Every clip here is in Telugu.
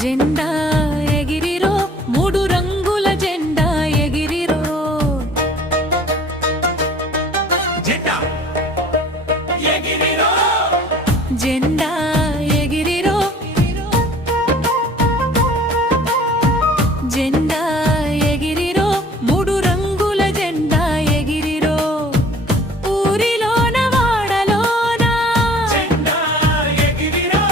జెండా ఎగిరిరో మూడు రంగుల జెండా ఎగిరిరో జెండా ఎగిరిరో జెండా ఎగిరిరో జెండా ఎగిరిరో మూడు రంగుల జెండా ఎగిరిరో ఊరిలోన వాడలోన జెండా ఎగిరిరో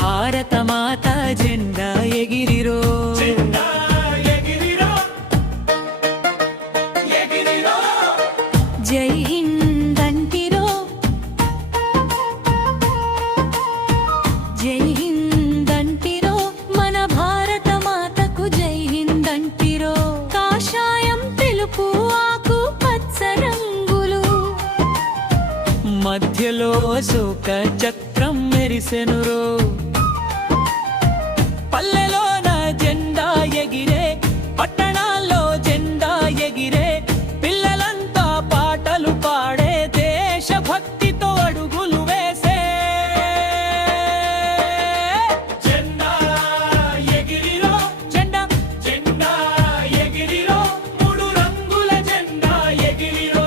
భారత మాత జెండా ఎగిరిరో జెండా ఎగిరిరో ఎగిరిరో జై హింద్ అంటిరో జై హింద్ అంటిరో మన భారత మాతకు జై హింద్ అంటిరో కాషాయం తెలుపు ఆకు పచ్చ రంగులు మధ్యలో అశోక చక్రం మెరిసెనురో పల్లెలోన జెండా ఎగిరే పట్టణాల్లో జెండా ఎగిరే పిల్లలంతా పాటలు పాడే దేశభక్తితో అడుగులు వేసే జెండా ఎగిరిరో జెండా జెండా ఎగిరిరో మూడు రంగుల జెండా ఎగిరిరో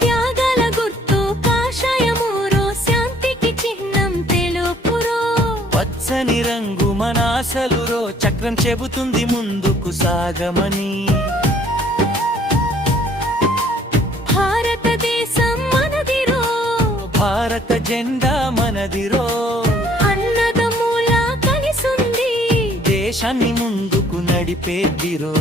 త్యాగాల గుర్తు కాషాయమురో శాంతికి చిహ్నం తెలుపురో పచ్చని రంగు మనాసలురో చక్రం చెబుతుంది ముందుకు సాగమని భారతదేశం మనదిరో భారత జెండా మనదిరో అన్నదమ్ములా కలిసుంది దేశాన్ని ముందుకు నడిపేదిరో